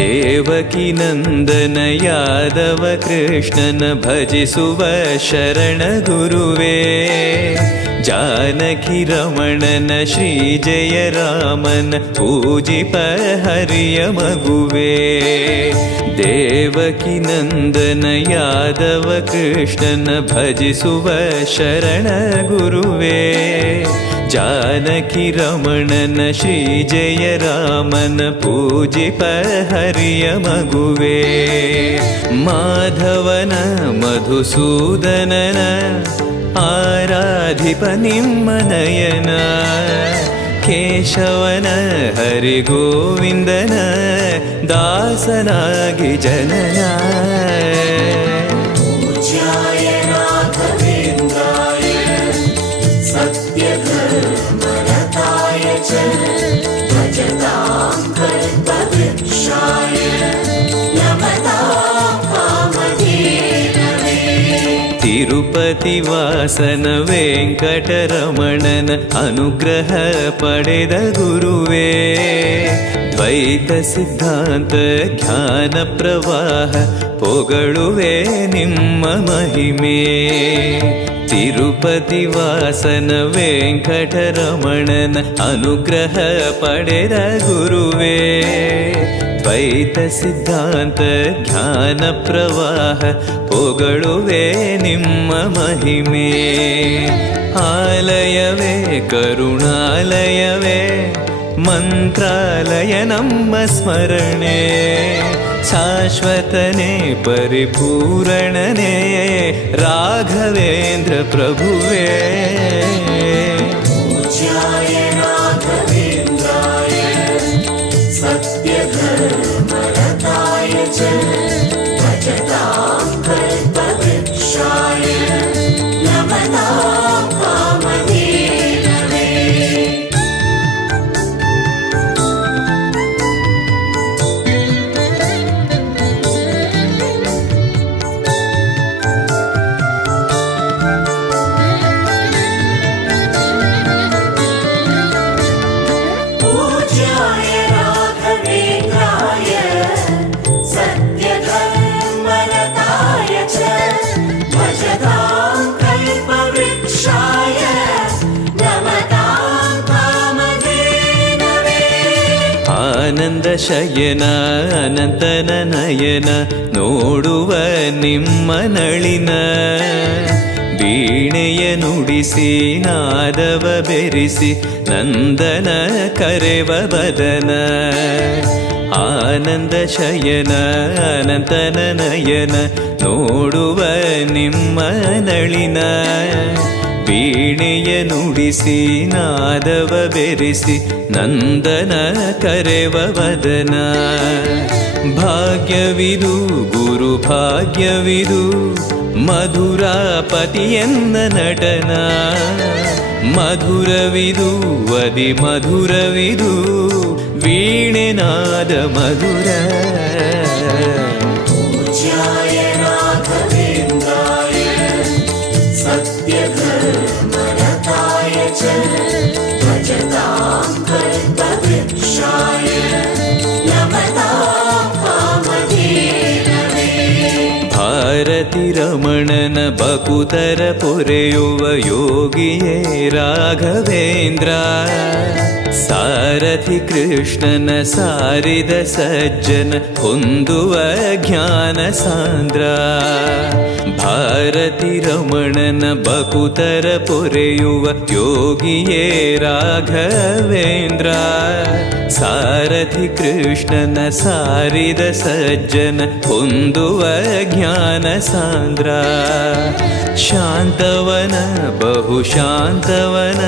ದೇವಕಿ ನಂದನ ಯಾದವ ಕೃಷ್ಣನ ಭಜಿಸುವ ಶರಣ ಗುರುವೇ. ಜಾನಕಿ ರಮಣನ ಶ್ರೀ ಜಯ ರಾಮನ ಪೂಜಿಪ ಹರಿಯ ಮಗುವೇ. ದೇವಕಿ ನಂದನ ಯಾದವ ಕೃಷ್ಣನ ಭಜಿಸುವ ಶರಣ ಗುರುವೇ. ಜಾನಕಿ ರಮಣನ ಶ್ರೀ ಜಯ ರಾಮನ ಪೂಜಿಪ ಹರಿಯ ಮಗುವೇ. ಮಾಧವನ ಮಧುಸೂದನನ ಆರಾಧಿಪ ನಿಮ್ಮ ನಯನ. ಕೇಶವನ ಹರಿಗೋವಿಂದನ ದಾಸನಾಗಿ ಜನನ. ಪೂಜ್ಯಾಯ ರಾಘವೇಂದ್ರಾಯ ಸತ್ಯಧರ್ಮರತಾಯ ಚ ಭಜತಾಂ ಕಲ್ಪವೃಕ್ಷಾಯ ನಮತಾಂ ಕಾಮಧೇನವೇ. ತಿರುಪತಿ ವಾಸನ ವೆಂಕಟರಮಣನ ಅನುಗ್ರಹ ಪಡೆದ ಗುರುವೇ. ದ್ವೈತ ಸಿದ್ಧಾಂತ ಜ್ಞಾನ ಪ್ರವಾಹ ಪೊಗಳುವೆ ನಿಮ್ಮ ಮಹಿಮೆ. ತಿರುಪತಿ ವಾಸನ ವೆಂಕಟರಮಣನ ಅನುಗ್ರಹ ಪಡೆದ ಗುರುವೇ. ದ್ವೈತ ಸಿದ್ಧಾಂತ ಜ್ಞಾನ ಪ್ರವಾಹ ಪೊಗಳುವೆ ನಿಮ್ಮ ಮಹಿಮೆ. ಆಲಯವೇ ಕರುಣಾಲಯವೇ ಮಂತ್ರಾಲಯ ನಮ್ಮ ಸ್ಮರಣೆ. ಶಾಶ್ವತನೇ ಪರಿಪೂರಣನೇ ರಾಘವೇಂದ್ರ ಪ್ರಭುವೇ. ಪೂಜ್ಯಾಯ ರಾಘವೇಂದ್ರಾಯ ಸತ್ಯಧರ್ಮರತಾಯ ಚ ಭಜತಾಂ ಕಲ್ಪವೃಕ್ಷಾಯ ನಮತಾಂ ಕಾಮಧೇನವೇ. ಪೂಜ್ಯಾಯ ರಾಘವೇಂದ್ರಾಯ ಸತ್ಯಧರ್ಮರತಾಯ ಚ ಭಜತಾಂ ಕಲ್ಪವೃಕ್ಷಾಯ ನಮತಾಂ ಕಾಮಧೇನವೇ. ಆನಂದ ಶಯನ ಅನಂತನ ನಯನ ನೋಡುವ ನಿಮ್ಮ ನಳಿನ. ವೀಣೆಯ ನುಡಿಸಿ ನಾದವ ಬೆರೆಸಿ ನಂದನ ಕರೆವ ಬದನ. ಆನಂದ ಶಯನ ಅನಂತನ ನಯನ ನೋಡುವ ನಿಮ್ಮ ನಳಿನ. ವೀಣೆಯ ನುಡಿಸಿ ನಾದವ ಬೆರೆಸಿ ನಂದನ ಕರೆವ ವದನ. ಭಾಗ್ಯವಿದು ಗುರು ಭಾಗ್ಯವಿದು ಮಧುರಾಪತಿಯನ್ನ ನಟನ. ಮಧುರವಿದು ಅದಿ ಮಧುರವಿದು ವೀಣೆನಾದ ಮಧುರ. ಪೂಜ್ಯಾಯ ರಾಘವೇಂದ್ರಾಯ ಸತ್ಯಧರ್ಮರತಾಯ ಚ ಭಜತಾಂ ಕಲ್ಪವೃಕ್ಷಾಯ ನಮತಾಂ ಕಾಮಧೇನವೇ. ಭಾರತಿ ರಮಣನ ಬಕುತರ ಪೊರೆಯುವ ಯೋಗಿಯೇ ರಾಘವೇಂದ್ರ. ಸಾರಥಿ ಕೃಷ್ಣನ ಸಾರಿದ ಸಜ್ಜನ ಹೊಂದುವ ಜ್ಞಾನ ಸಾಂದ್ರ. ಭಾರತಿ ರಮಣನ ಬಕುತರ ಪೊರೆಯುವ ಯೋಗಿಯೇ ರಾಘವೇಂದ್ರ. ಸಾರಥಿ ಕೃಷ್ಣನ ಸಾರಿದ ಸಜ್ಜನ ಹೊಂದುವ ಜ್ಞಾನ ಸಾಂದ್ರ. ಶಾಂತವನ ಬಹು ಶಾಂತವನ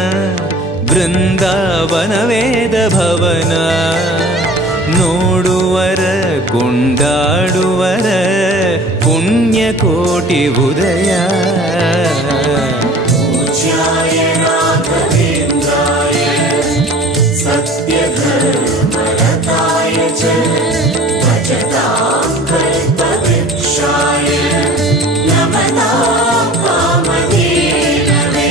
ಬೃಂದಾವನ ವೇದ ಭವನ. ನೋಡುವರ ಕೊಂಡಾಡುವರ ಪುಣ್ಯಕೋಟಿ ಉದಯ. ಪೂಜ್ಯಾಯ ರಾಘವೇಂದ್ರಾಯ ಸತ್ಯಧರ್ಮರತಾಯ ಚ ಭಜತಾಂ ಕಲ್ಪವೃಕ್ಷಾಯ ನಮತಾಂ ಕಾಮಧೇನವೇ.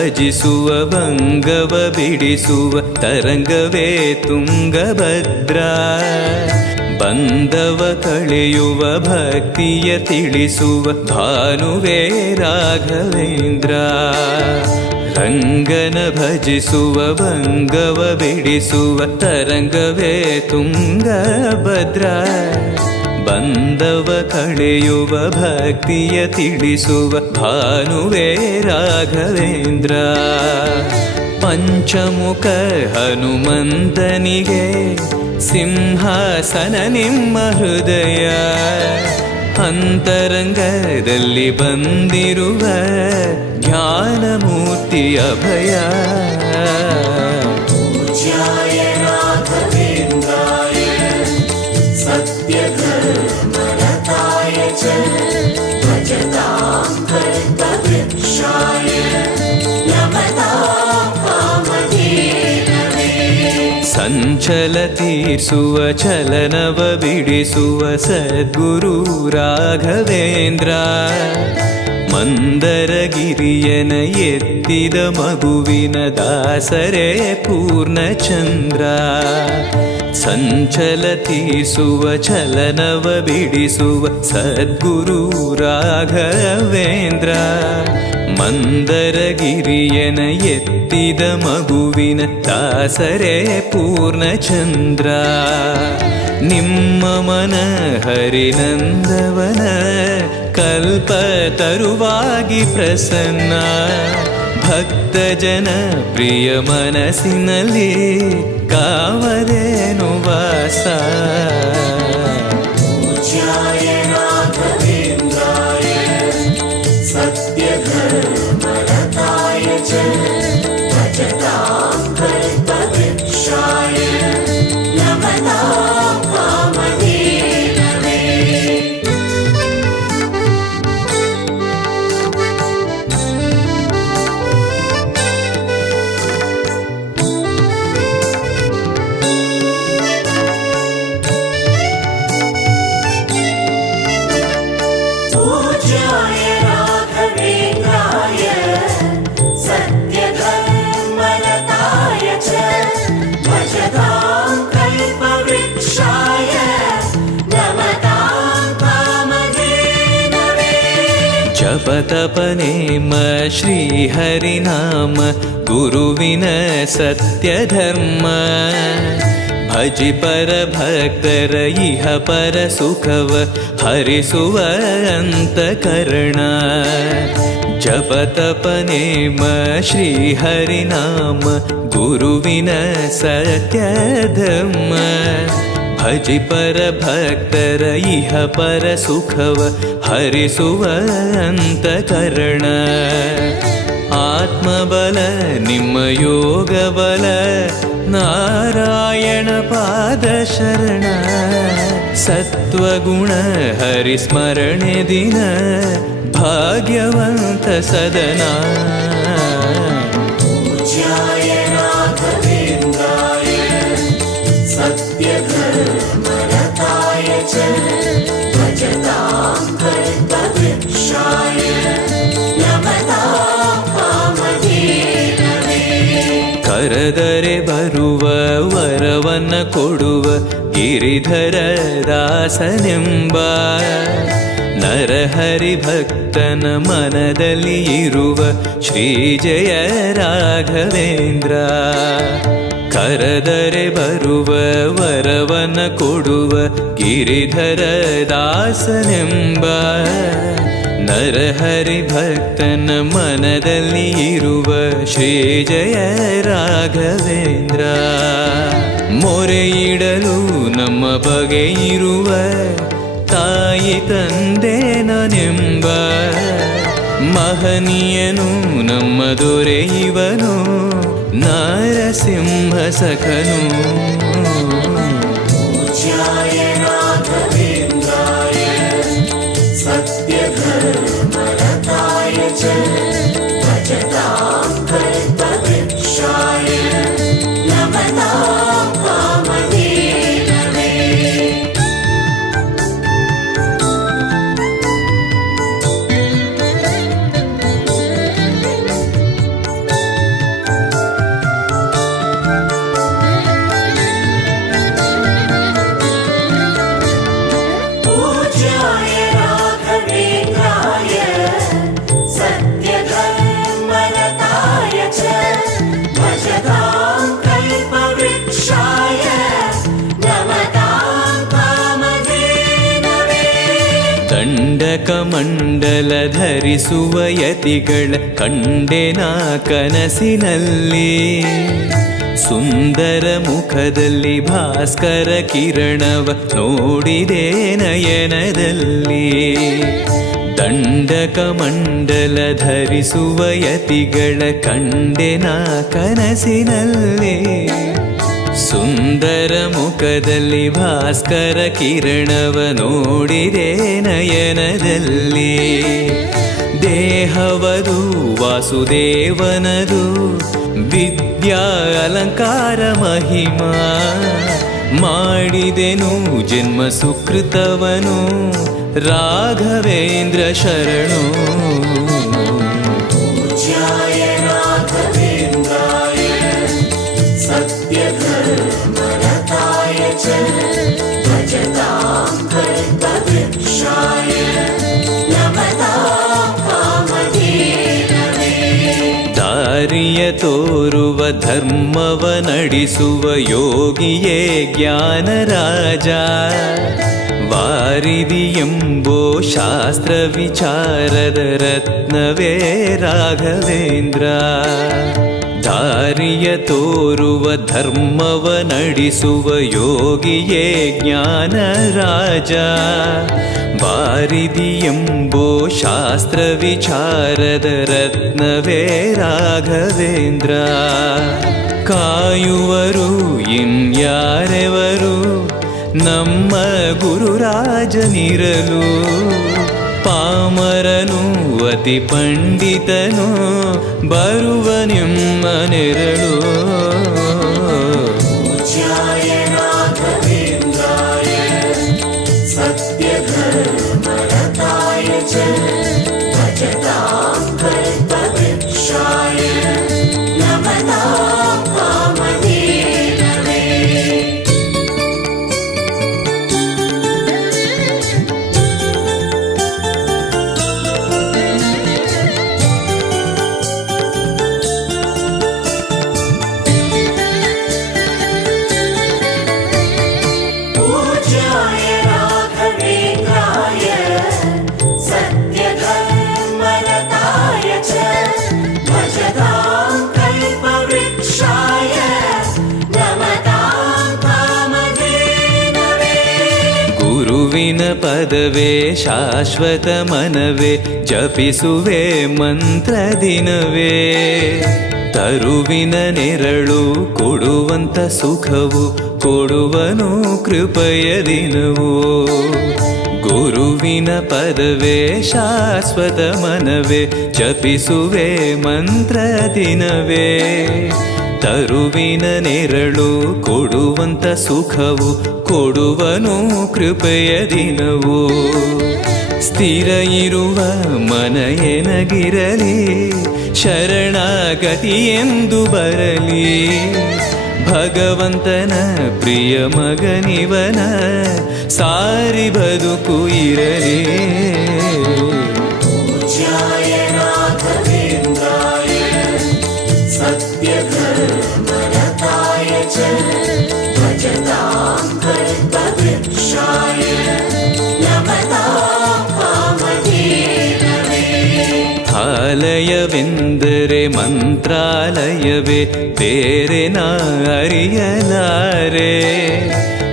ಭಜಿಸುವ ಭಂಗವ ಬಿಡಿಸುವ ತರಂಗವೇ ತುಂಗಭದ್ರಾ. ಬಂಧವ ಕಳೆಯುವ ಭಕ್ತಿಯ ತಿಳಿಸುವ ಭಾನುವೇ ರಾಘವೇಂದ್ರ. ರಂಗನ ಭಜಿಸುವ ಭಂಗವ ಬಿಡಿಸುವ ತರಂಗವೇ ತುಂಗಭದ್ರಾ. ಬಂಧವ ಕಳೆಯುವ ಭಕ್ತಿಯ ತಿಳಿಸುವ ಭಾನುವೇ ರಾಘವೇಂದ್ರ. ಪಂಚಮುಖ ಹನುಮಂತನಿಗೆ ಸಿಂಹಾಸನ ನಿಮ್ಮ ಹೃದಯ. ಅಂತರಂಗದಲ್ಲಿ ಬಂದಿರುವ ಜ್ಞಾನಮೂರ್ತಿ ಅಭಯ. पूज्याय राघवेन्द्राय सत्यधर्मरताय च भजतां कल्पवृक्षाय नमतां कामधेनवे. ಸಂಚಲ ತೀರಿಸುವ ಚಲನವ ಬಿಡಿಸುವ ಸದ್ಗುರು ರಾಘವೇಂದ್ರ. ಮಂದರಗಿರಿಯನ ಎತ್ತಿದ ಮಗುವಿನ ದಾಸರೇ ಪೂರ್ಣಚಂದ್ರ. ಸಂಚಲ ತೀರಿಸುವ ಚಲನವ ಬಿಡಿಸುವ ಸದ್ಗುರು ರಾಘವೇಂದ್ರ. ಮಂದರಗಿರಿಯನ ಎತ್ತಿದ ಮಗುವಿನ ದಾಸರೇ ಪೂರ್ಣಚಂದ್ರ. ನಿಮ್ಮ ಮನ ಹರಿನಂದವನ ಕಲ್ಪ ತರುವಾಗಿ ಪ್ರಸನ್ನ. ಭಕ್ತ ಜನ ಪ್ರಿಯ ಮನಸ್ಸಿನಲ್ಲಿ ಕಾವಲೇನು ವಾಸ. पूज्याय राघवेन्द्राय सत्यधर्मरताय च भजतां कल्पवृक्षाय नमतां कामधेनवे. पूज्याय राघवेन्द्राय सत्यधर्मरताय च भजतां कल्पवृक्षाय नमतां कामधेनवे. ಜಪತಪನೇಮ ಶ್ರೀಹರಿನಾಮ ಗುರುವಿನ ಸತ್ಯಧರ್ಮ. ಭಜಿ ಪರ ಭಕ್ತರ ಇಹ ಪರ ಸುಖವ ಹರಿಸುವ ಅಂತಕರಣ. ಜಪತಪನೇಮ ಶ್ರೀಹರಿನಾಮ ಗುರುವಿನ ಸತ್ಯಧರ್ಮ. ಭಜಿ ಪರ ಭಕ್ತರ ಇಹ ಪರ ಸುಖವ ಹರಿಸುವ ಅಂತಕರಣ. ಆತ್ಮಬಲ ನಿಮ್ಮ ಯೋಗ ಬಲ ನಾರಾಯಣ ಪಾದ ಶರಣ. ಸತ್ವಗುಣ ಹರಿಸ್ಮರಣೆ ದಿನ ಭಾಗ್ಯವಂತ ಸದನ. पूज्याय राघवेन्द्राय सत्यधर्मरताय च भजतां कल्पवृक्षाय नमतां कामधेनवे. ಕರೆದರೆ ಬರುವ ವರವನ್ನ ಕೊಡುವ ಗಿರಿಧರ ದಾಸನೆಂಬ. ನರಹರಿ ಭಕ್ತನ ಮನದಲ್ಲಿ ಇರುವ ಶ್ರೀ ಜಯ ರಾಘವೇಂದ್ರ. ಕರೆದರೆ ಬರುವ ವರವನ ಕೊಡುವ ಗಿರಿಧರ ದಾಸನೆಂಬ. ನರಹರಿ ಭಕ್ತನ ಮನದಲ್ಲಿ ಇರುವ ಶ್ರೀ ಜಯ ರಾಘವೇಂದ್ರ. ಮೊರೆಯಿಡಲು ನಮ್ಮ ಬಗೆ ಇರುವ ತಾಯಿ ತಂದೆ ನಾನೆಂಬ. ಮಹನೀಯನು ನಮ್ಮ ದೊರೆ ಇವನು ನಾರಸಿಂಹ ಸಖನು. पूज्याय राघवेन्द्राय सत्यधर्मरताय च भजतां कल्पवृक्षाय नमतां कामधेनवे. ಕಮಂಡಲ ಧರಿಸುವ ಯತಿಗಳ ಕಂಡೆನ ಕನಸಿನಲ್ಲಿ. ಸುಂದರ ಮುಖದಲ್ಲಿ ಭಾಸ್ಕರ ಕಿರಣವ ನೋಡಿದೆ ನಯನದಲ್ಲಿ. ದಂಡಕ ಮಂಡಲ ಧರಿಸುವ ಯತಿಗಳ ಕಂಡೆನ ಕನಸಿನಲ್ಲಿ. ಸುಂದರ ಮುಖದಲ್ಲಿ ಭಾಸ್ಕರ ಕಿರಣವ ನೋಡಿದೆ ನಯನದಲ್ಲಿ. ದೇಹವದು ವಾಸುದೇವನದು ವಿದ್ಯಾ ಅಲಂಕಾರ ಮಹಿಮಾ. ಮಾಡಿದೆನು ಜನ್ಮ ಸುಕೃತವನು ರಾಘವೇಂದ್ರ ಶರಣು. पूज्याय राघवेन्द्राय सत्यधर्मरताय च भजतां कल्पवृक्षाय नमतां कामधेनवे. ದಾರಿಯ ತೋರುವ ಧರ್ಮವ ನಡೆಸುವ ಯೋಗಿಯೇ ಜ್ಞಾನರಾಜ. ವಾರಿದಿ ಎಂಬೋ ಶಾಸ್ತ್ರ ವಿಚಾರದ ರತ್ನವೇ ರಾಘವೇಂದ್ರ. ದಾರಿಯ ತೋರುವ ಧರ್ಮವ ನಡೆಸುವ ಯೋಗಿಯೇ ಜ್ಞಾನರಾಜ. ವಾರಿದಿ ಎಂಬೋ ಶಾಸ್ತ್ರ ವಿಚಾರದ ರತ್ನವೇ ರಾಘವೇಂದ್ರ. ಕಾಯುವರು ಇನ್ಯಾರೆವರು ನಮ್ಮ ಗುರುರಾಜನಿರಲು. ಪಾಮರನು ಅತಿ ಪಂಡಿತನು ಬರುವ ನಿಮ್ಮ ನೆರಳು. पूज्याय राघवेन्द्राय सत्यधर्मरताय च भजतां कल्पवृक्षाय नमतां कामधेनवे. पूज्याय राघवेन्द्राय सत्यधर्मरताय च भजतां कल्पवृक्षाय नमतां कामधेनवे. ಗುರುವಿನ ಪದವೇ ಶಾಶ್ವತ ಮನವೇ ಜಪಿಸುವೆ ಮಂತ್ರ ದಿನವೇ. ತರುವಿನ ನೆರಳು ಕೊಡುವಂತ ಸುಖವು ಕೊಡುವನು ಕೃಪೆಯ ದಿನವೂ. ಗುರುವಿನ ಪದವೇ ಶಾಶ್ವತ ಮನವೇ ಜಪಿಸುವೆ ಮಂತ್ರ ದಿನವೇ. ತರುವಿನ ನೆರಳು ಕೊಡುವಂತ ಸುಖವು ಕೊಡುವನು ಕೃಪೆಯ ದಿನವೂ. ಸ್ಥಿರ ಇರುವ ಮನ ಎನಗಿರಲಿ ಶರಣಾಗತಿ ಎಂದು ಬರಲಿ. ಭಗವಂತನ ಪ್ರಿಯ ಮಗನಿವನ ಸಾರಿ ಬದುಕು ಇರಲಿ. पूज्याय राघवेन्द्राय सत्यधर्मरताय च भजतां कल्पवृक्षाय नमतां कामधेनवे. ಆಲಯವೆಂದರೆ ಮಂತ್ರಾಲಯವೇ ಬೇರೆ ನಾ ಅರಿಯಲಾರೆ.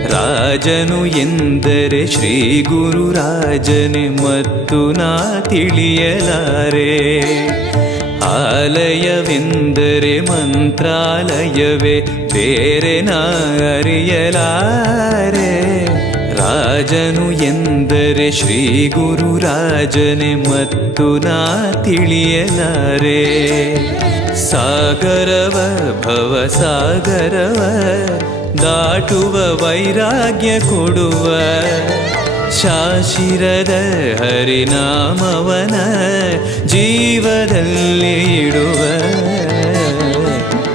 ರಾಜನು ಎಂದರೆ ಶ್ರೀ ಗುರುರಾಜನೇ ಮತ್ತು ನಾ ತಿಳಿಯಲಾರೆ. ಆಲಯವೆಂದರೆ ಮಂತ್ರಾಲಯವೇ ಬೇರೆ ನಾ ಅರಿಯಲಾರೆ. ರಾಜನು ಎಂದರೆ ಶ್ರೀ ಗುರುರಾಜನೇ ಮತ್ತು ನಾ ತಿಳಿಯಲಾರೆ. ಸಾಗರವ ಭವ ಸಾಗರವ ದಾಟುವ ವೈರಾಗ್ಯ ಕೊಡುವ ಶಾಶಿರದ ಹರಿನಾಮವನ ಜೀವದಲ್ಲಿ ಇಡುವ.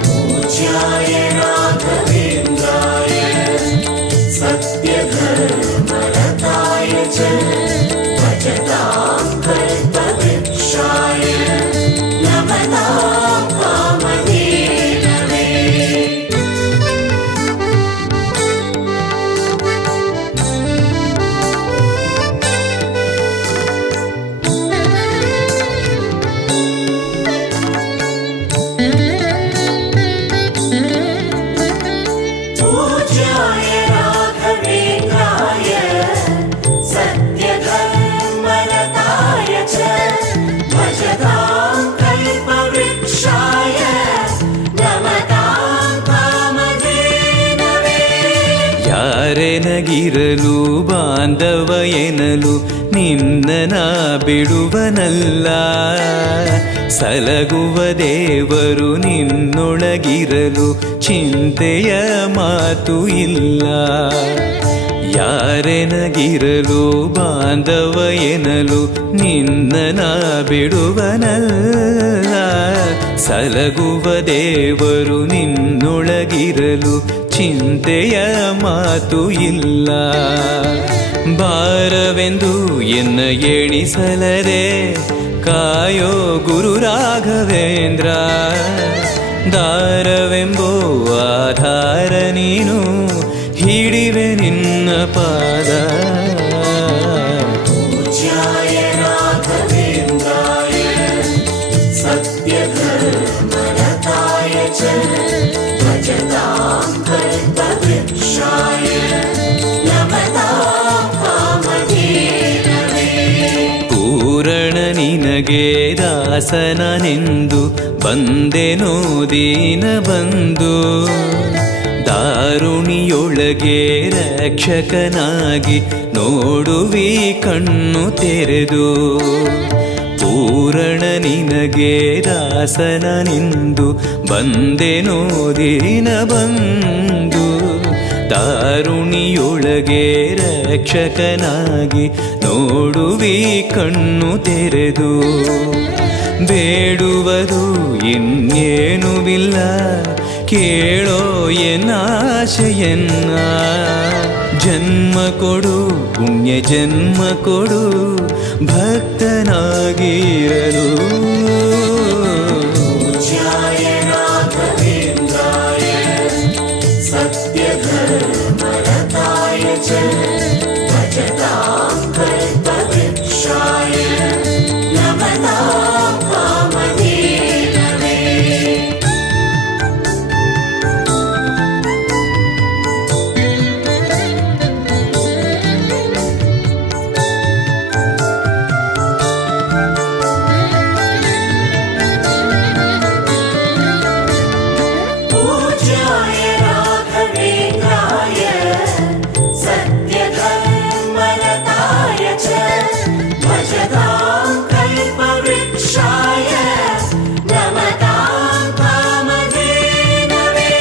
पूज्याय राघवेन्द्राय सत्यधर्मरताय च भजतां कल्पवृक्षाय नमतां कामधेनवे. ಯಾರೆನಗಿರಲು ಬಾಂಧವ ಎನಲು ನಿನ್ನ ಬಿಡುವನಲ್ಲ. ಸಲಗುವ ದೇವರು ನಿನ್ನೊಳಗಿರಲು ಚಿಂತೆಯ ಮಾತು ಇಲ್ಲ. ಯಾರೆನಗಿರಲು ಬಾಂಧವ ಎನಲು ನಿನ್ನ ಬಿಡುವನಲ್ಲ. ಸಲಗುವ ದೇವರು ನಿನ್ನೊಳಗಿರಲು ಚಿಂತೆಯ ಮಾತು ಇಲ್ಲ. ಭಾರವೆಂದು ಎನ್ನ ಎಣಿಸಲರೆ ಕಾಯೋ ಗುರು ರಾಘವೇಂದ್ರ. ದಾರವೆಂಬೋ ಆಧಾರ ನೀನು ಹಿಡಿವೆ ನಿನ್ನ ಪಾದ. पूज्याय राघवेन्द्राय सत्यधर्मरताय च भजतां कल्पवृक्षाय नमतां कामधेनवे. ಪೂರಣ ನಿನಗೆ ದಾಸನನೆಂದು ಬಂದೆನೋ ದೀನ ಬಂದು. ದಾರುಣಿಯೊಳಗೆ ರಕ್ಷಕನಾಗಿ ನೋಡುವಿ ಕಣ್ಣು ತೆರೆದು. ಪೂರಣ ನಿನಗೆ ದಾಸನನೆಂದು ಬಂದೆನೋ ದೀನ ಬಂದು. ದಾರುಣಿಯೊಳಗೆ ರಕ್ಷಕನಾಗಿ ನೋಡುವಿ ಕಣ್ಣು ತೆರೆದು. ಬೇಡುವುದು ಇನ್ನೇನುವಿಲ್ಲ ಕೇಳೋ ಎನ್ನಾಶೆಯನ್ನ. ಜನ್ಮ ಕೊಡು ಪುಣ್ಯ ಜನ್ಮ ಕೊಡು ಭಕ್ತನಾಗಿರಲು. पूज्याय राघवेन्द्राय सत्यधर्मरताय च भजतां कल्पवृक्षाय नमतां कामधेनवे. पूज्याय राघवेन्द्राय सत्यधर्मरताय च भजतां कल्पवृक्षाय नमतां कामधेनवे.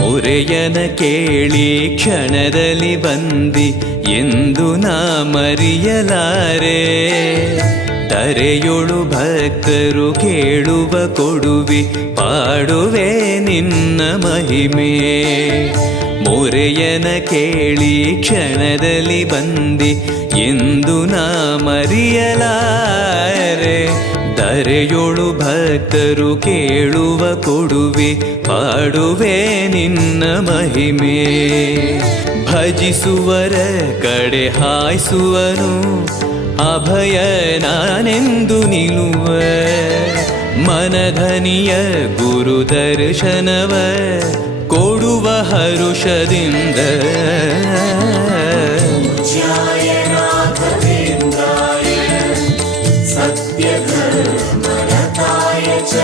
ಮೊರೆಯನ ಕೇಳಿ ಕ್ಷಣದಲ್ಲಿ ಬಂದಿ ಎಂದು ನಾ ಮರೆಯಲಾರೆ. ತರೆಯೊಳು ಭಕ್ತರು ಕೇಳುವ ಕೊಡುವಿ ಪಾಡುವೆ ನಿನ್ನ ಮಹಿಮೆ. ಮೊರೆಯನ ಕೇಳಿ ಕ್ಷಣದಲ್ಲಿ ಬಂದಿ ಎಂದು ನಾ ಮರೆಯಲಾರೆ. ಧರೆಯೊಳು ಭಕ್ತರು ಕೇಳುವ ಕೊಡುವೆ ಪಾಡುವೆ ನಿನ್ನ ಮಹಿಮೆ. ಭಜಿಸುವರ ಕಡೆ ಹಾಯಿಸುವನು ಅಭಯ ನಾನೆಂದು ನಿಲ್ಲುವ. ಮನಧನಿಯ ಗುರು ದರ್ಶನವ ಕೊಡುವ ಹರುಷದಿಂದ. पूज्याय राघवेन्द्राय सत्यधर्मरताय च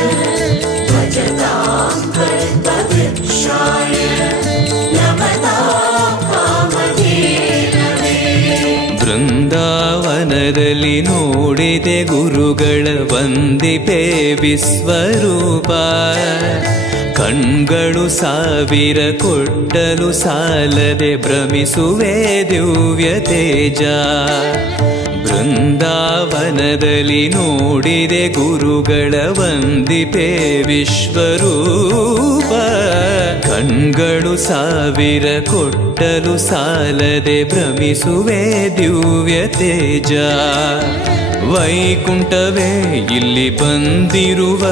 भजतां कल्पवृक्षाय नमतां कामधेनवे. ಬೃಂದಾವನದಲ್ಲಿ ನೋಡಿದೆ ಗುರುಗಳ ವಂದಿಪೆ ವಿಶ್ವರೂಪ. ಕಣ್ಗಳು ಸಾವಿರ ಕೊಟ್ಟಲು ಸಾಲದೆ ಭ್ರಮಿಸುವೆ ದಿವ್ಯ ತೇಜ. ಬೃಂದಾವನದಲ್ಲಿ ನೋಡಿದೆ ಗುರುಗಳ ವಂದಿಪೆ ವಿಶ್ವರೂಪ. ಕಣ್ಗಳು ಸಾವಿರ ಕೊಟ್ಟಲು ಸಾಲದೆ ಭ್ರಮಿಸುವೆ ದಿವ್ಯ ತೇಜ. ವೈಕುಂಠವೇ ಇಲ್ಲಿ ಬಂದಿರುವ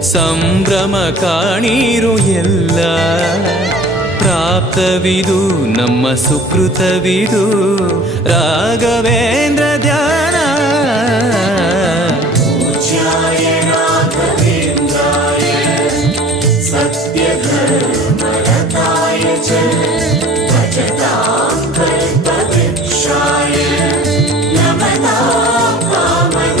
ಸಂಭ್ರಮ ಕಾಣಿರು ಎಲ್ಲ. ಪ್ರಾಪ್ತವಿದು ನಮ್ಮ ಸುಕೃತವಿದು ರಾಘವೇಂದ್ರ ಧ್ಯಾನ. पूज्याय राघवेन्द्राय सत्यधर्मरताय च भजतां कल्पवृक्षाय नमतां कामधेनवे.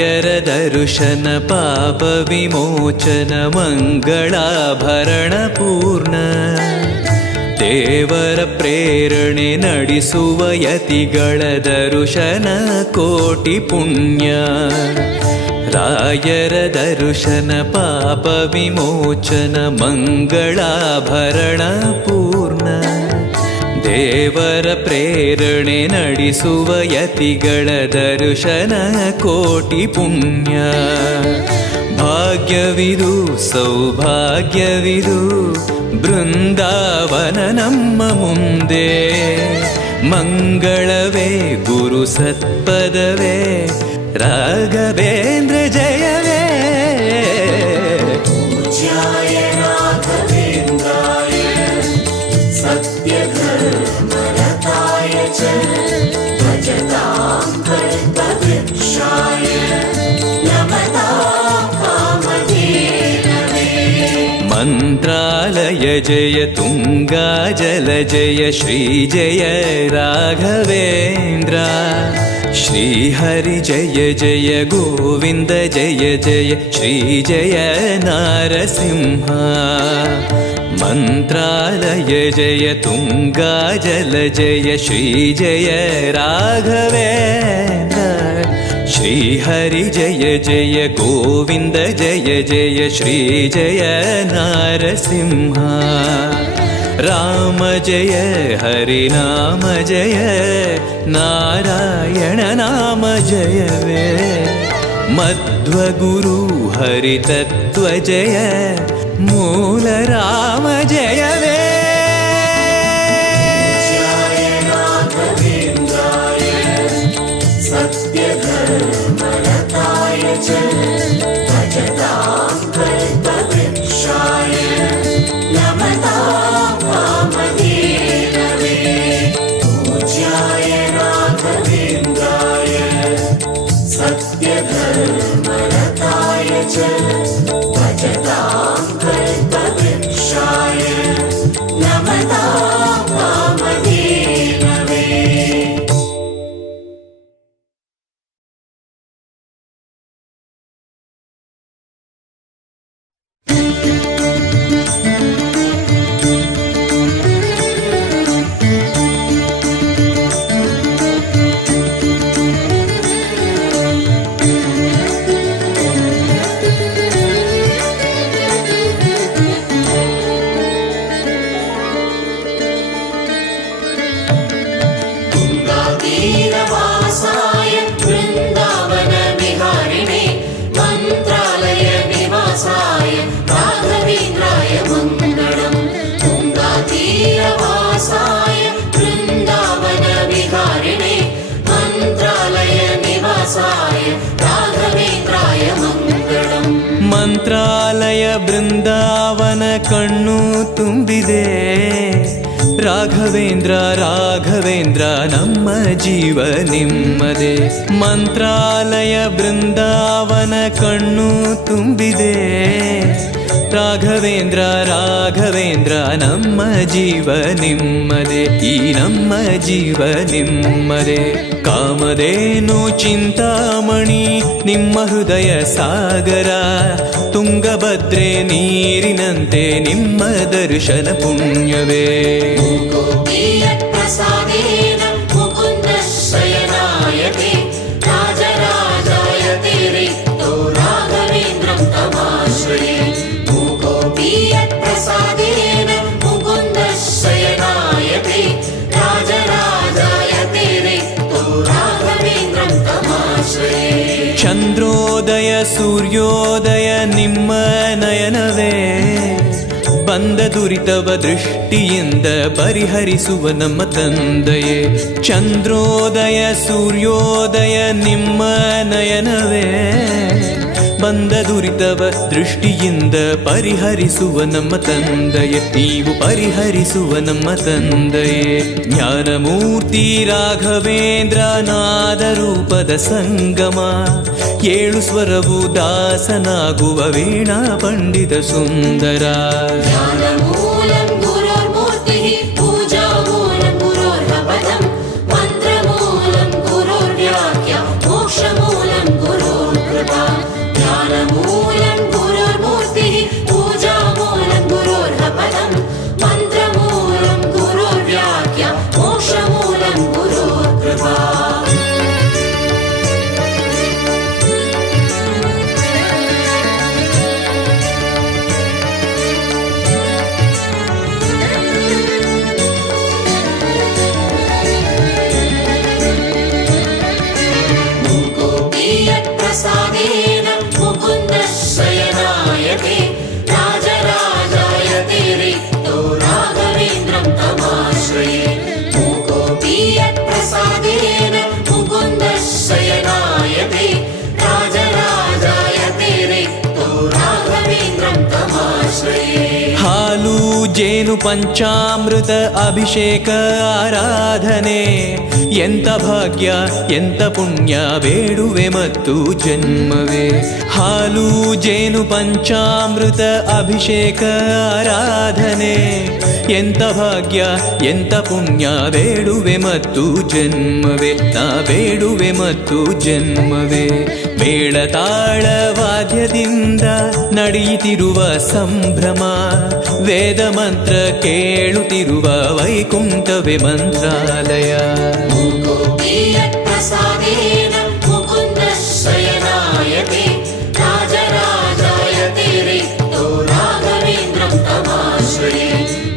ರಾಯರ ದರ್ಶನ ಪಾಪ ವಿಮೋಚನ ಮಂಗಳಾಭರಣ ಪೂರ್ಣ ದೇವರ ಪ್ರೇರಣೆ ನಡೆಸುವ ಯತಿಗಳ ದರ್ಶನ ಕೋಟಿ ಪುಣ್ಯ ರಾಯರ ದರ್ಶನ ಪಾಪ ವಿಮೋಚನ ಮಂಗಳಾಭರಣ ಪೂರ್ಣ ದೇವರ ಪ್ರೇರಣೆ ನಡೆಸುವ ಯತಿಗಳ ದರ್ಶನ ಕೋಟಿ ಪುಣ್ಯ ಭಾಗ್ಯವಿದು ಸೌಭಾಗ್ಯವಿದು ಬೃಂದಾವನ ನಮ್ಮ ಮುಂದೆ ಮಂಗಳವೇ ಗುರು ಸತ್ಪದವೇ ರಾಘವೇಂದ್ರ ಜಯವೇ पूज्याय राघवेन्द्राय सत्यधर्मरताय च भजतां कल्पवृक्षाय नमतां कामधेनवे ಮಂತ್ರಾಲಯ ಜಯ ತುಂಗಾ ಜಲ ಜಯ ಶ್ರೀ ಜಯ ರಾಘವೇಂದ್ರ ಶ್ರೀಹರಿ ಜಯ ಜಯ ಗೋವಿಂದ ಜಯ ಜಯ ಶ್ರೀ ಜಯ ನಾರಸಿಂಹ ಮಂತ್ರಾಲಯ ಜಯ ತುಂಗಾ ಜಲ ಜಯ ಶ್ರೀ ಜಯ ರಾಘವೇಂದ್ರ ಶ್ರೀಹರಿ ಜಯ ಜಯ ಗೋವಿಂದ ಜಯ ಜಯ ಶ್ರೀ ಜಯ ನಾರಸಿಂಹ ರಾಮ ಜಯ ಹರಿ ನಾಮ ಜಯ ನಾರಾಯಣ ನಾಮ ಜಯವೇ ಮಧ್ವಗುರು ಹರಿ ತತ್ವ ಜಯ ಮೂಲ ರಾಮ ಜಯವೇ पूज्याय राघवेन्द्राय सत्यधर्मरताय च भजतां कल्पवृक्षाय नमतां कामधेनवे पूज्याय राघवेन्द्राय सत्यधर्मरताय च भजतां कल्पवृक्षाय नमतां कामधेनवे तुङ्गातीरवासाय वृन्दावनविहारिणे मन्त्रालय निवासाय राघवेन्द्राय मङ्गलम् तुङ्गातीरवासाय वृन्दावनविहारिणे मन्त्रालय निवासाय राघवेन्द्राय मङ्गलम् ಮಂತ್ರಾಲಯ ಬೃಂದಾವನ ಕಣ್ಣು ತುಂಬಿದೆ ರಾಘವೇಂದ್ರ ರಾಘವೇಂದ್ರ ನಮ್ಮ ಜೀವ ನಿಮ್ಮದೆ ಮಂತ್ರಾಲಯ ಬೃಂದಾವನ ಕಣ್ಣು ತುಂಬಿದೆ ರಾಘವೇಂದ್ರ ರಾಘವೇಂದ್ರ ನಮ್ಮ ಜೀವ ನಿಮ್ಮದೆ ಈ ನಮ್ಮ ಜೀವ ನಿಮ್ಮದೆ ಕಾಮಧೇನು ಚಿಂತಾಮಣಿ ನಿಮ್ಮ ಹೃದಯ ಸಾಗರ ತುಂಗಭದ್ರೆ ನೀರಿನಂತೆ ನಿಮ್ಮ ದರ್ಶನ ಪುಣ್ಯವೇ गोपीयप्रसादेन मुकुन्दशयनायते राजराजायते रिक्तो राघवेन्द्रं तमाश्रये गोपीयप्रसादेन मुकुन्दशयनायते राजराजायते रिक्तो राघवेन्द्रं तमाश्रये ಚಂದ್ರೋದಯ ಸೂರ್ಯೋದಯ ನಿಮ್ಮ ನಯನವೇ ಬಂದ ದುರಿತವ ದೃಷ್ಟಿಯಿಂದ ಪರಿಹರಿಸುವ ನಮ್ಮ ತಂದೆಯೇ ಚಂದ್ರೋದಯ ಸೂರ್ಯೋದಯ ನಿಮ್ಮ ನಯನವೇ ಬಂದ ದುರಿತವ ದೃಷ್ಟಿಯಿಂದ ಪರಿಹರಿಸುವ ನಮ್ಮ ತಂದೆಯೇ ನೀವು ಪರಿಹರಿಸುವ ನಮ್ಮ ತಂದೆಯೇ ಜ್ಞಾನಮೂರ್ತಿ ರಾಘವೇಂದ್ರ ನಾದ ರೂಪದ ಸಂಗಮ ಏಳು ಸ್ವರವು ದಾಸನಾಗುವ ವೀಣಾ ಪಂಡಿತ ಸುಂದರ ज्ञानमूलं गुरोर्मूर्तिः पूजामूलं गुरोर्पदं मन्त्रमूलं गुरोर्व्याख्या मोक्षमूलं गुरोर्ब्रह्म ಜೇನು ಪಂಚಾಮೃತ ಅಭಿಷೇಕ ಆರಾಧನೆ ಎಂತ ಭಾಗ್ಯ ಎಂತ ಪುಣ್ಯ ಬೇಡುವೆ ಮತ್ತು ಜನ್ಮವೇ. ಹಾಲು ಜೇನು ಪಂಚಾಮೃತ ಅಭಿಷೇಕ ಆರಾಧನೆ ಎಂತ ಭಾಗ್ಯ ಎಂತ ಪುಣ್ಯ ಬೇಡುವೆ ಮತ್ತು ಜನ್ಮವೇ. ನಾ ಬೇಡುವೆ ಮತ್ತು ಜನ್ಮವೇ. ಮೇಳ ತಾಳ ವಾದ್ಯದಿಂದ ನಡೆಯುತ್ತಿರುವ ಸಂಭ್ರಮ, ವೇದ ಮಂತ್ರ ಕೇಳುತ್ತಿರುವ ವೈಕುಂಠವೇ ಮಂತ್ರಾಲಯ. प्रसादेन मुकुन्द शयनायते राजराजायते रिक्तो राघवेन्द्रं तमाश्रये.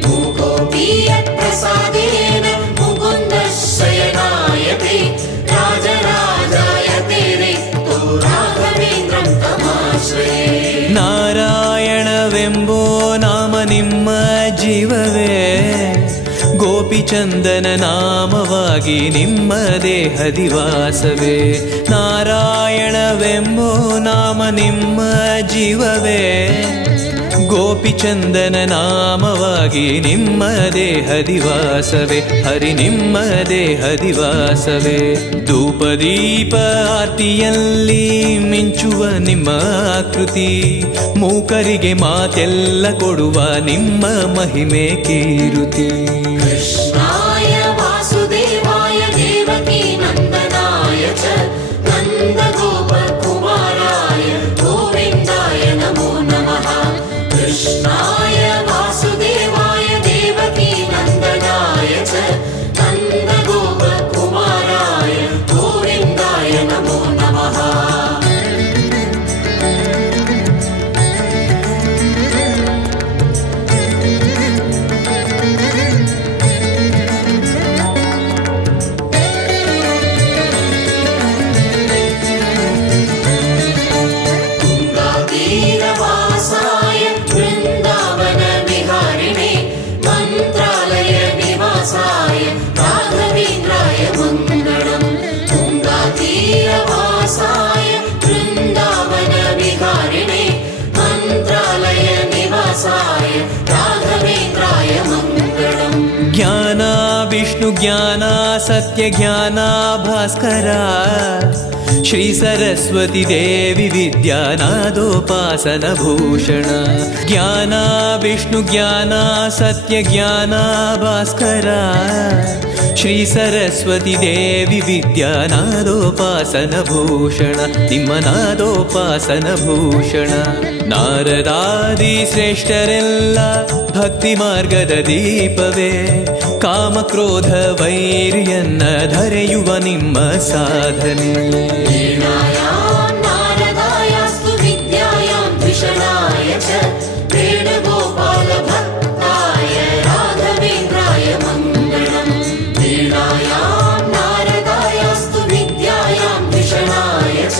मूकोऽपि यत्प्रसादेन मुकुन्द शयनायते राजराजायते रिक्तो राघवेन्द्रं तमाश्रये. ನಾರಾಯಣವೆಂಬೋ ನಾಮ ನಿಮ್ಮ ಜೀವವೇ, ಗೋಪಿಚಂದನ ನಾಮವಾಗಿ ನಿಮ್ಮ ದೇಹದಿವಾಸವೇ. ನಾರಾಯಣವೆಂಬೋ ನಾಮ ನಿಮ್ಮ ಜೀವವೇ, ಗೋಪಿಚಂದನ ನಾಮವಾಗಿ ನಿಮ್ಮ ದೇಹದಿವಾಸವೇ. ಹರಿ ನಿಮ್ಮ ದೇಹದಿವಾಸವೇ. ಧೂಪದೀಪ ಆರ್ತಿಯಲ್ಲಿ ಮಿಂಚುವ ನಿಮ್ಮ ಆಕೃತಿ, ಮೂಕರಿಗೆ ಮಾತೆಲ್ಲ ಕೊಡುವ ನಿಮ್ಮ ಮಹಿಮೆ ಕೀರುತಿ. कृष्णाय वासुदेवाय देवकी नन्दनाय च नन्दगोपकुमाराय गोविन्दाय नमो नमः. कृष्णाय वासुदेवाय देवकी नन्दनाय च नन्दगोपकुमाराय गोविन्दाय नमो नमः. तीरवासाय वृन्दावन विहारिणे मन्त्रालय निवासाय राघवेन्द्राय मङ्गलम्. तुङ्गातीरवासाय वृन्दावन विहारिणे मन्त्रालय निवासाय राघवेन्द्राय मङ्गलम्. ಜ್ಞಾನ ವಿಷ್ಣು ಜ್ಞಾನ ಸತ್ಯ ಜ್ಞಾನ ಭಾಸ್ಕರ, ಶ್ರೀ ಸರಸ್ವತಿ ದೇವಿ ವಿದ್ಯಾನಾದೋಪಾಸನ ಭೂಷಣ. ಜ್ಞಾನ ವಿಷ್ಣು ಜ್ಞಾನ ಸತ್ಯ ಜ್ಞಾನ ಭಾಸ್ಕರ, ಶ್ರೀ ಸರಸ್ವತಿ ದೇವಿ ವಿದ್ಯಾನಾದೋಪಾಸನ ಭೂಷಣ. ನಿಮ್ಮ ನಾದೋಪಾಸನ ಭೂಷಣ. ನಾರದಾದಿ ಶ್ರೇಷ್ಠರೆಲ್ಲ ಭಕ್ತಿ ಮಾರ್ಗದ ದೀಪವೇ, ಕಾಮಕ್ರೋಧ ವೈರಿಯನ್ನ ಧರೆಯುವ ನಿಮ್ಮ ಸಾಧನೆ. वीणायां नारदायास्तु विद्यायां द्विषणाय च वेणुगोपालभक्ताय राघवेन्द्राय मङ्गलम्. वीणायां नारदायास्तु विद्यायां द्विषणाय च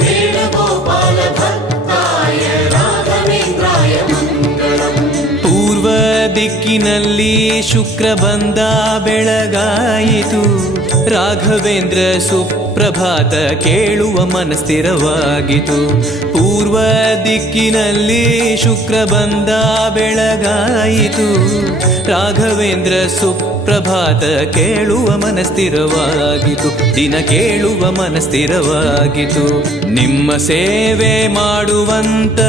वेणुगोपालभक्ताय राघवेन्द्राय मङ्गलम्. ಪೂರ್ವ ದಿಕ್ಕಿನಲ್ಲಿ ಶುಕ್ರ ಬಂದ ಬೆಳಗಾಯಿತು, ರಾಘವೇಂದ್ರ ಸುಪ್ರಭಾತ ಕೇಳುವ ಮನಸ್ಥಿರವಾಗಿತು. ಪೂರ್ವ ದಿಕ್ಕಿನಲ್ಲಿ ಶುಕ್ರ ಬಂದ ಬೆಳಗಾಯಿತು, ರಾಘವೇಂದ್ರ ಸುಪ್ರಭಾತ ಕೇಳುವ ಮನಸ್ಥಿರವಾಗಿತು. ದಿನ ಕೇಳುವ ಮನಸ್ಥಿರವಾಗಿತು. ನಿಮ್ಮ ಸೇವೆ ಮಾಡುವಂತ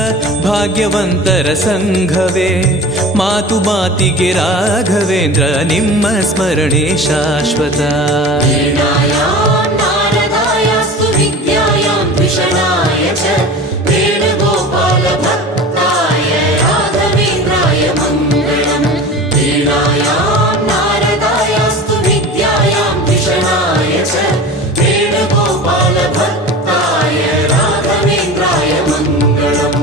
ಭಾಗ್ಯವಂತರ ಸಂಘವೇ, ಮಾತು ಮಾತಿಗೆ ರಾಘವೇಂದ್ರ ನಿಮ್ಮ ಸ್ಮರಣೆ ಶಾಶ್ವತ. वीणायां नारदायास्तु विद्यायां द्विषणाय च वेणुगोपालभक्ताय राघवेन्द्राय मङ्गलम्. वीणायां नारदायास्तु विद्यायां द्विषणाय च वेणुगोपालभक्ताय राघवेन्द्राय मङ्गलम्.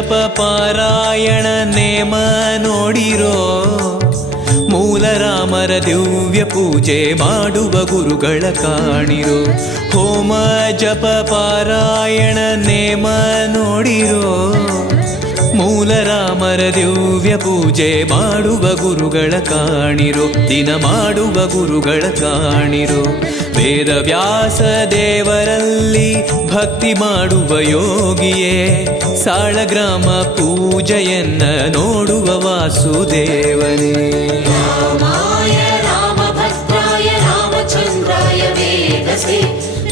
ಜಪ ಪಾರಾಯಣ ನೇಮ ನೋಡಿರೋ, ಮೂಲ ರಾಮರ ದಿವ್ಯ ಪೂಜೆ ಮಾಡುವ ಗುರುಗಳ ಕಾಣಿರೋ. ಹೋಮ ಜಪ ಪಾರಾಯಣ ನೇಮ ನೋಡಿರೋ, ಮೂಲ ರಾಮರ ದಿವ್ಯ ಪೂಜೆ ಮಾಡುವ ಗುರುಗಳ ಕಾಣಿರೋ, ದಿನ ಮಾಡುವ ಗುರುಗಳ ಕಾಣಿರೋ. ವೇದ ವ್ಯಾಸ ದೇವರಲ್ಲಿ ಭಕ್ತಿ ಮಾಡುವ ಯೋಗಿಯೇ, ಸಾಳಗ್ರಾಮ ಪೂಜೆಯನ್ನ ನೋಡುವ ವಾಸುದೇವನೇ. ರಾಮಾಯ ರಾಮಭದ್ರಾಯ ರಾಮಚಂದ್ರಾಯ ವೇದಸೇ,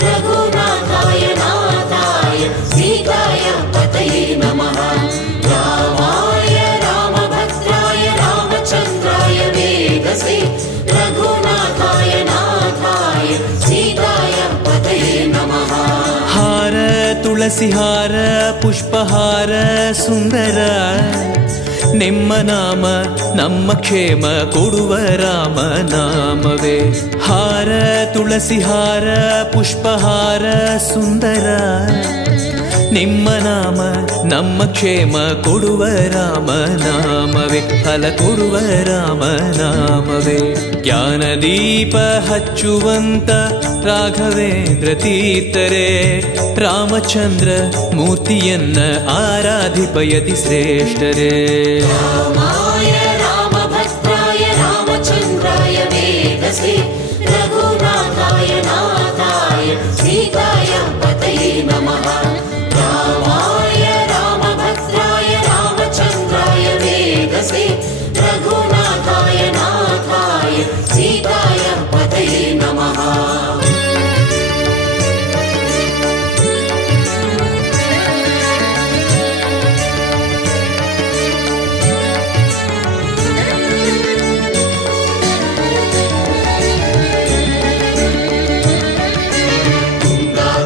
ರಘುನಾಥಾಯ ನಾಥಾಯ ಸೀತಾಯ ಪತಯೇ ನಮಃ. ರಾಮಾಯ ರಾಮಭದ್ರಾಯ ರಾಮಚಂದ್ರಾಯ ವೇದಸೇ, ರಘುನಾಥಾಯ ನಾಥಾಯ ಸೀತಾಯ ಪತಯೇ ನಮಃ. ಹಾರ ತುಳಸಿ ಹಾರ ಪುಷ್ಪಹಾರ ಸುಂದರ, ನಿಮ್ಮ ನಾಮ ನಮ್ಮ ಕ್ಷೇಮ ಕೊಡುವ ರಾಮ ನಾಮವೇ. ಹಾರ ತುಳಸಿ ಹಾರ ಪುಷ್ಪಹಾರ ಸುಂದರ, ನಿಮ್ಮ ನಾಮ ನಮ್ಮ ಕ್ಷೇಮ ಕೊಡುವ ರಾಮ ನಾಮವೇ. ಫಲ ಕೊಡುವ ರಾಮ ನಾಮವೇ. ಜ್ಞಾನದೀಪ ಹಚ್ಚುವಂತ ರಾಘವೇಂದ್ರ ತೀರ್ಥರೇ, ರಾಮಚಂದ್ರ ಮೂರ್ತಿಯನ್ನ ಆರಾಧಿಪಯತಿ ಶ್ರೇಷ್ಠರೇ. ರಾಮಾಯ ರಾಮಭದ್ರಾಯ ರಾಮಚಂದ್ರಾಯ ವೇದಸೇ, ರಘುನಾಥಾಯ ನಾಥಾಯ ಸೀತಾಯ ಪತಯೇ ನಮಃ. ರಾಮಾಯ ರಾಮಭದ್ರಾಯ ರಾಮಚಂದ್ರಾಯ ವೇದಸೇ, ರಘುನಾಥಾಯ ನಾಥಾಯ ಸೀತಾಯ ಪತಯೇ ನಮಃ.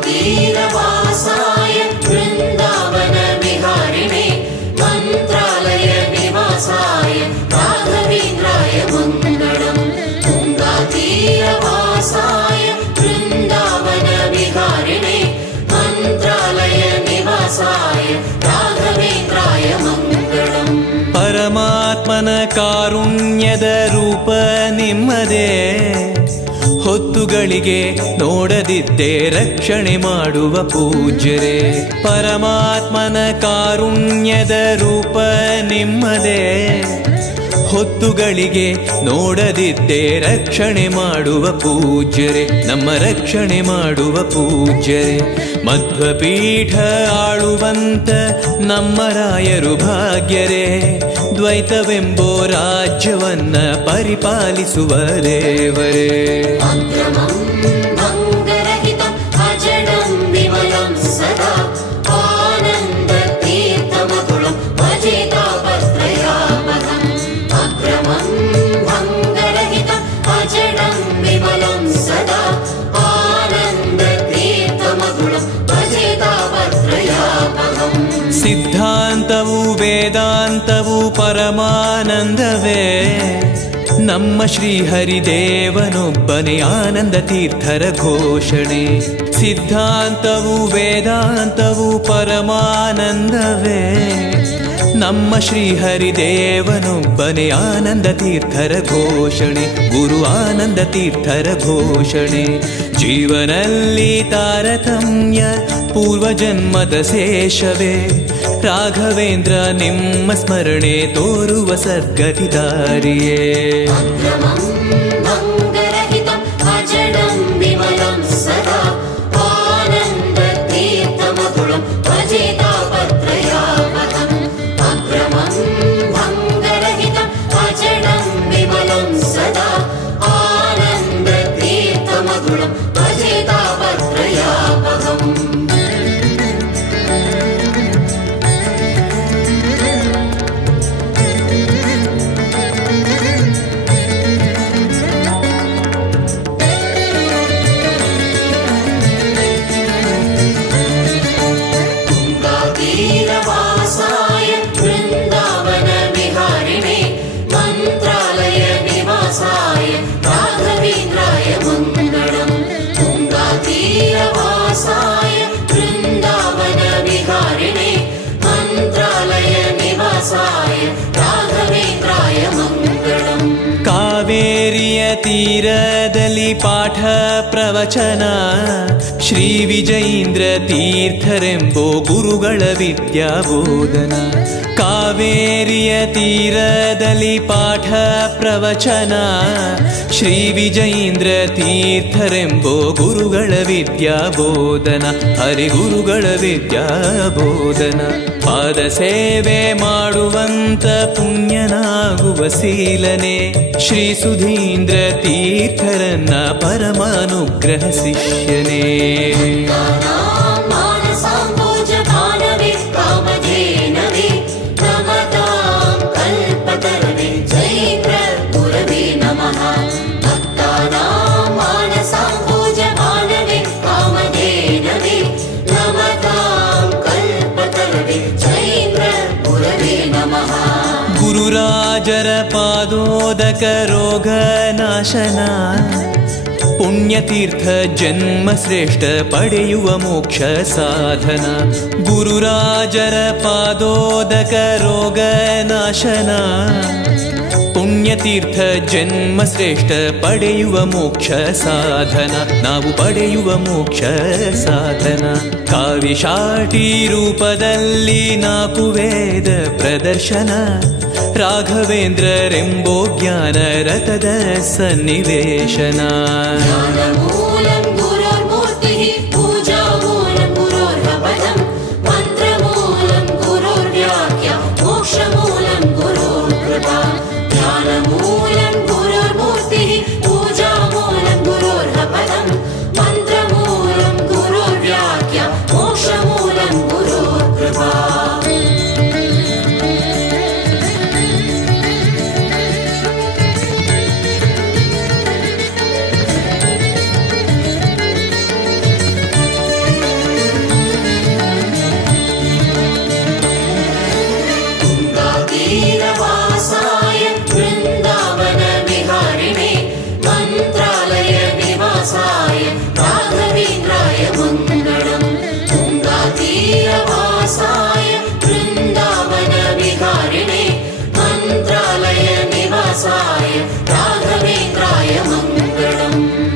ತೀರವಾಸಾಯ ವೃಂದಾವನ ವಿಹಾರಿಣೆ, ಮಂತ್ರಾಲಯ ನಿವಾಸಾಯ ರಾಘವೇಂದ್ರಾಯ ಮಂಗಳಂ. ತುಂಗಾತೀರವಾಸಾಯ ವೃಂದಾವನ ವಿಹಾರಿಣೆ, ಮಂತ್ರಾಲಯ ನಿವಾಸಾಯ ರಾಘವೇಂದ್ರಾಯ ಮಂಗಳಂ. ಪರಮಾತ್ಮನ ಕಾರುಣ್ಯದ ರೂಪ ನಿಮ್ಮದೇ, ಹೊತ್ತುಗಳಿಗೆ ನೋಡದಿದ್ದೆ ರಕ್ಷಣೆ ಮಾಡುವ ಪೂಜ್ಯರೇ. ಪರಮಾತ್ಮನ ಕಾರುಣ್ಯದ ರೂಪ ನಿಮ್ಮದೇ, ಹೊತ್ತುಗಳಿಗೆ ನೋಡದಿದ್ದೆ ರಕ್ಷಣೆ ಮಾಡುವ ಪೂಜ್ಯರೇ, ನಮ್ಮ ರಕ್ಷಣೆ ಮಾಡುವ ಪೂಜ್ಯರೇ. ಮಧ್ವಪೀಠ ಆಳುವಂತ ನಮ್ಮ ರಾಯರು ಭಾಗ್ಯರೇ, ದ್ವೈತವೆಂಬೋ ರಾಜ್ಯವನ್ನ ಪರಿಪಾಲಿಸುವ ದೇವರೇ. ಅಕ್ರಮಂ ಭಂಗರಹಿತಂ ಅಜಡಂ ವಿಮಲಂ ಸದಾ, ಆನಂದ ತೀರ್ಥಮತುಳಂ ಭಜೇತಾಪತ್ರಯಾಪಕಂ. ಅಕ್ರಮಂ ಭಂಗರಹಿತಂ ಅಜಡಂ ವಿಮಲಂ ಸದಾ, ಆನಂದ ತೀರ್ಥಮತುಳಂ ಭಜೇತಾಪತ್ರಯಾಪಕಂ. ಸಿದ್ಧಾಂತವು ವೇದಾಂತವು ಪರಮಾನಂದವೇ, ನಮ್ಮ ಶ್ರೀಹರಿದೇವನೊಬ್ಬನೇ ಆನಂದ ತೀರ್ಥರ ಘೋಷಣೆ. ಸಿದ್ಧಾಂತವು ವೇದಾಂತವು ಪರಮಾನಂದವೇ, ನಮ್ಮ ಶ್ರೀಹರಿದೇವನೊಬ್ಬನೇ ಆನಂದ ತೀರ್ಥರ ಘೋಷಣೆ. ಗುರು ಆನಂದ ತೀರ್ಥರ ಘೋಷಣೆ. ಜೀವನಲ್ಲಿ ತಾರತಮ್ಯ ಪೂರ್ವಜನ್ಮದ ಶೇಷವೇ, ರಾಘವೇಂದ್ರ ನಿಮ್ಮ ಸ್ಮರಣೆ ತೋರುವ ಸದ್ಗತಿ ದಾರಿಯೇ. ಅಕ್ರಮಂ ಭಂಗರಹಿತಂ ಅಜಡಂ ವಿಮಲಂ ಸದಾ, ಆನಂದ ತೀರ್ಥಮತುಳಂ ಭಜೇತಾಪತ್ರಯಾಪಕಂ. ಅಕ್ರಮಂ ಭಂಗರಹಿತಂ ಅಜಡಂ ವಿಮಲಂ ಸದಾ, ಆನಂದ ತೀರ್ಥಮತುಳಂ ಭಜೇತಾಪತ್ರಯಾಪಕಂ. वृंदावन विहारिणे मंत्रालय निवासा ತೀರದಲ್ಲಿ ಪಾಠ ಪ್ರವಚನ ಶ್ರೀ ವಿಜಯೀಂದ್ರ ತೀರ್ಥರೆಂಬೋ ಗುರುಗಳ ವಿದ್ಯಾಬೋಧನ. ಕಾವೇರಿಯ ತೀರದಲ್ಲಿ ಪಾಠ ಪ್ರವಚನ ಶ್ರೀ ವಿಜಯೀಂದ್ರ ತೀರ್ಥರೆಂಬೋ ಗುರುಗಳ ವಿದ್ಯಾಬೋಧನ. ಹರಿಗುರುಗಳ ವಿದ್ಯಾಬೋಧನ. ಪಾದ ಸೇವೆ ಮಾಡುವಂತ ಪುಣ್ಯನಾಗುವ ಶೀಲನೆ ಶ್ರೀ ಸುಧೀಂದ್ರ ತೀರ್ಥರನ್ನ ಪರಮಾನುಗ್ರಹ ಶಿಷ್ಯನೇ. ಗುರುರಾಜರ ಪಾದೋದಕ ರೋಗ ನಾಶನ ಪುಣ್ಯತೀರ್ಥ ಜನ್ಮ ಶ್ರೇಷ್ಠ ಪಡೆಯುವ ಮೋಕ್ಷ ಸಾಧನ. ಗುರುರಾಜರ ಪಾದೋದಕ ರೋಗ ನಾಶನ ಪುಣ್ಯತೀರ್ಥ ಜನ್ಮ ಶ್ರೇಷ್ಠ ಪಡೆಯುವ ಮೋಕ್ಷ ಸಾಧನ. ನಾವು ಪಡೆಯುವ ಮೋಕ್ಷ ಸಾಧನ. ಕಾವಿಶಾಟಿ ರೂಪದಲ್ಲಿ 4 ವೇದ ಪ್ರದರ್ಶನ ರಾಘವೇಂದ್ರರೆಂಬೋ ಜ್ಞಾನ ರಥದ ಸನ್ನಿವೇಶನ.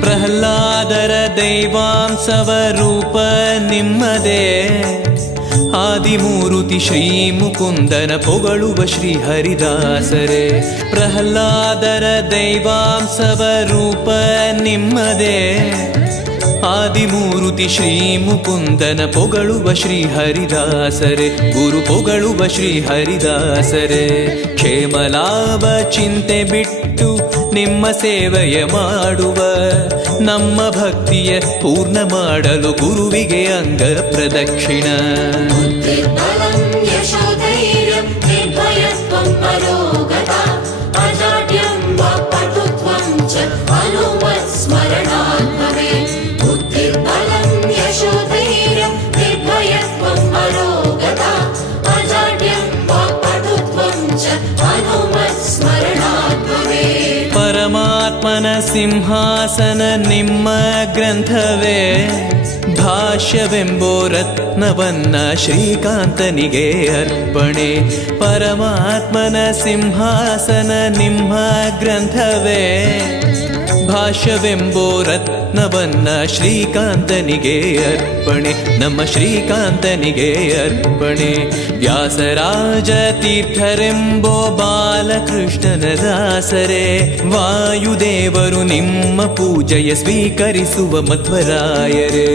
ಪ್ರಹ್ಲಾದರ ದೈವಾಂಶವ ರೂಪ ನಿಮ್ಮದೇ ಆದಿಮೂರುತಿ ಶ್ರೀ ಮುಕುಂದನ ಪೊಗಳುವ ಶ್ರೀ ಹರಿದಾಸರೇ. ಪ್ರಹ್ಲಾದರ ದೈವಾಂಶವ ರೂಪ ನಿಮ್ಮದೇ ಆದಿಮೂರುತಿ ಶ್ರೀ ಮುಕುಂದನ ಪೊಗಳುವ ಶ್ರೀ ಹರಿದಾಸರೇ. ಗುರು ಪೊಗಳುವ ಶ್ರೀ ಹರಿದಾಸರೇ. ಕ್ಷೇಮಲಾಭ ಚಿಂತೆ ಬಿಟ್ಟು ನಿಮ್ಮ ಸೇವೆಯ ಮಾಡುವ ನಮ್ಮ ಭಕ್ತಿಯ ಪೂರ್ಣ ಮಾಡಲು ಗುರುವಿಗೆ ಅಂಗ ಪ್ರದಕ್ಷಿಣ. ಪರಮಾತ್ಮನ ಸಿಂಹಾಸನ ನಿಮ್ಮ ಗ್ರಂಥವೇ ಭಾಷ್ಯವೆಂಬೋ ರತ್ನವನ್ನ ಶ್ರೀಕಾಂತನಿಗೆ ಅರ್ಪಣೆ. ಪರಮಾತ್ಮನ ಸಿಂಹಾಸನ ನಿಮ್ಮ ಗ್ರಂಥವೇ ಭಾಷ್ಯವೆಂಬೋ ರತ್ನವನ್ನ ಶ್ರೀಕಾಂತನಿಗೆ ಅರ್ಪಣೆ. ನಮ್ಮ ಶ್ರೀಕಾಂತನಿಗೆ ಅರ್ಪಣೆ. ವ್ಯಾಸರಾಜ ತೀರ್ಥರೆಂಬೋ ಬಾಲಕೃಷ್ಣನ ದಾಸರೇ. ವಾಯುದೇವರು ನಿಮ್ಮ ಪೂಜೆಯ ಸ್ವೀಕರಿಸುವ ಮಧ್ವರಾಯರೇ.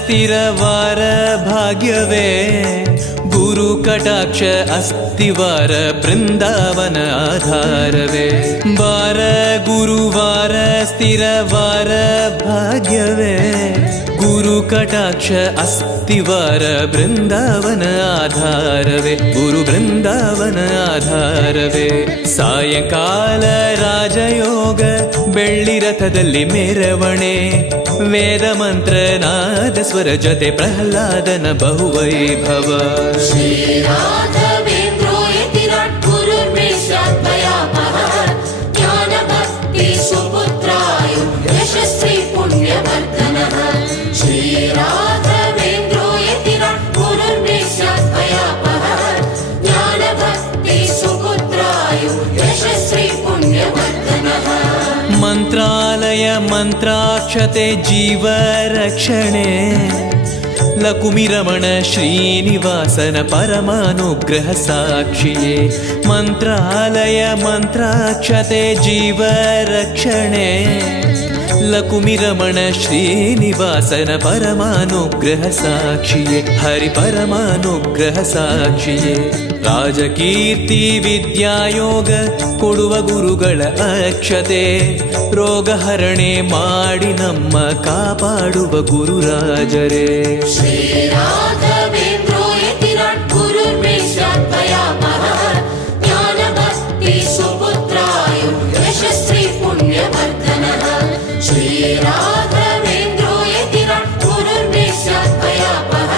ಸ್ಥಿರವಾರ ಭಾಗ್ಯವೇ ಗುರು ಕಟಾಕ್ಷ ಅಸ್ತಿವಾರ ಬೃಂದಾವನ ಆಧಾರವೇ ವಾರ ಗುರುವಾರ ಸ್ಥಿರವಾರ ಭಾಗ್ಯವೇ ಗುರು ಕಟಾಕ್ಷ ಅಸ್ತಿವಾರ ಬೃಂದಾವನ ಆಧಾರವೇ ಗುರು ಬೃಂದಾವನ ಆಧಾರವೇ ಸಾಯಂಕಾಲ ರಾಜಯೋಗ ಬೆಳ್ಳಿ ರಥದಲ್ಲಿ ಮೆರವಣೆ ವೇದ ಮಂತ್ರ ನಾದ ಸ್ವರ ಜೊತೆ ಪ್ರಹ್ಲಾದನ ಬಹುವೈಭವ श्रीराघवेन्द्रो यतिराट् गुरुर्मेषाद्वयापः ज्ञानभक्ति सुपुत्राय यशस्वी पुण्यवर्धनः श्रीराघवेन्द्रो यतिराट् गुरुर्मेषाद्वयापः ज्ञानभक्ति सुपुत्राय यशस्वी पुण्यवर्धनः ಮಂತ್ರಾಲಯ ಮಂತ್ರಾಕ್ಷತೆ ಜೀವ ರಕ್ಷಣೆ ಲಕುಮಿರಮಣ ಶ್ರೀನಿವಾಸನ ಪರಮಾನುಗ್ರಹ ಸಾಕ್ಷಿಯೇ ಮಂತ್ರಾಲಯ ಮಂತ್ರಾಕ್ಷತೆ ಜೀವ ರಕ್ಷಣೆ ಲಕುಮಿರಮಣ ಶ್ರೀನಿವಾಸನ ಪರಮಾನುಗ್ರಹ ಸಾಕ್ಷಿಯೇ ಹರಿ ಪರಮಾನುಗ್ರಹ ಸಾಕ್ಷಿಯೇ ರಾಜಕೀರ್ತಿ ವಿದ್ಯಾಯೋಗ ಕೊಡುವ ಗುರುಗಳ ಅಕ್ಷತೆ ರೋಗಹರಣೆ ಮಾಡಿ ನಮ್ಮ ಕಾಪಾಡುವ ಗುರುರಾಜರೇ श्रीराघवेन्द्रो यतिराट् गुरुर्मेषाद्वयापः ज्ञानभक्ति सुपुत्राय यशस्वी पुण्यवर्धनः श्रीराघवेन्द्रो यतिराट् गुरुर्मेषाद्वयापः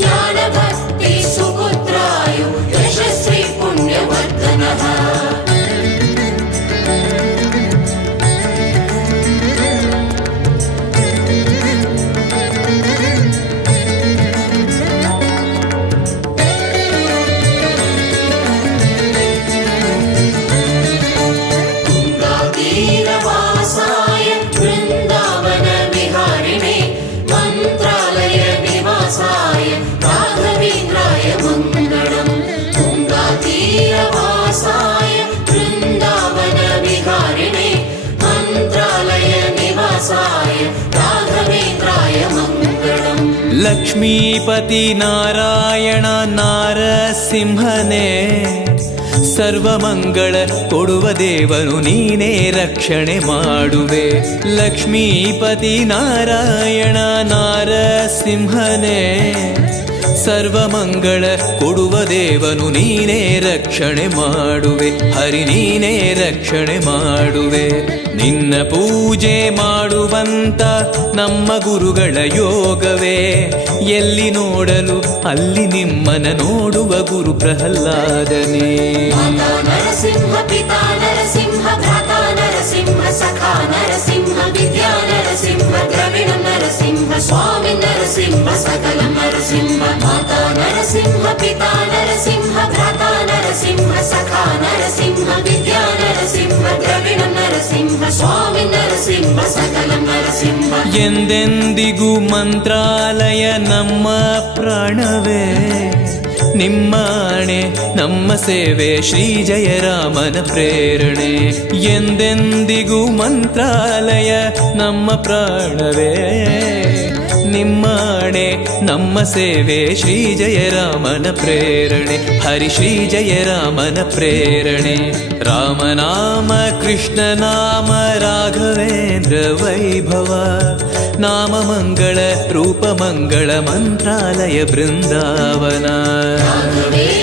ज्ञानभक्ति सुपुत्राय यशस्वी पुण्यवर्धनः गङ्गातीरवासाय वृन्दावन विहारिणे मन्त्रालय निवासाय राघवेन्द्राय मङ्गलम् गङ्गातीरवासाय वृन्दावन विहारिणे मन्त्रालय निवासाय राघवेन्द्राय मङ्गलम् ಲಕ್ಷ್ಮೀಪತಿ ನಾರಾಯಣ ನಾರಸಿಂಹನೇ ಸರ್ವಮಂಗಳ ಕೊಡುವ ದೇವನು ನೀನೇ ರಕ್ಷಣೆ ಮಾಡುವೆ ಲಕ್ಷ್ಮೀಪತಿ ನಾರಾಯಣ ನಾರಸಿಂಹನೇ ಸರ್ವಮಂಗಳ ಕೊಡುವ ದೇವನು ನೀನೇ ರಕ್ಷಣೆ ಮಾಡುವೆ ಹರಿ ನೀನೇ ರಕ್ಷಣೆ ಮಾಡುವೆ ನಿನ್ನ ಪೂಜೆ ಮಾಡುವಂತ ನಮ್ಮ ಗುರುಗಳ ಯೋಗವೇ ಎಲ್ಲಿ ನೋಡಲು ಅಲ್ಲಿ ನಿಮ್ಮನ ನೋಡುವ ಗುರು ಪ್ರಹ್ಲಾದನೇ माता नरसिंह पिता नरसिंह भ्राता नरसिंह सखा नरसिंह विद्या नरसिंह द्रविण नरसिंह स्वामी नरसिंह सकलं नरसिंह माता नरसिंह पिता नरसिंह भ्राता नरसिंह सखा नरसिंह विद्या नरसिंह द्रविण नरसिंह स्वामी नरसिंह सकलं नरसिंह ಎಂದೆಂದಿಗೂ ಮಂತ್ರಾಲಯ ನಮ್ಮ ಪ್ರಾಣವೇ ನಿಮ್ಮಾಣೆ ನಮ್ಮ ಸೇವೆ ಶ್ರೀ ಜಯರಾಮನ ಪ್ರೇರಣೆ ಎಂದೆಂದಿಗೂ ಮಂತ್ರಾಲಯ ನಮ್ಮ ಪ್ರಾಣವೇ ನಿಮ್ಮಾಣೆ ನಮ್ಮ ಸೇವೆ ಶ್ರೀ ಜಯರಾಮನ ಪ್ರೇರಣೆ ಹರಿ ಶ್ರೀ ಜಯರಾಮನ ಪ್ರೇರಣೆ ರಾಮನಾಮ ಕೃಷ್ಣನಾಮ ರಾಘವೇಂದ್ರ ವೈಭವ ನಾಮ ಮಂಗಳ ರೂಪ ಮಂಗಳ ಮಂತ್ರಾಲಯ ಬೃಂದಾವನ राघवेन्द्र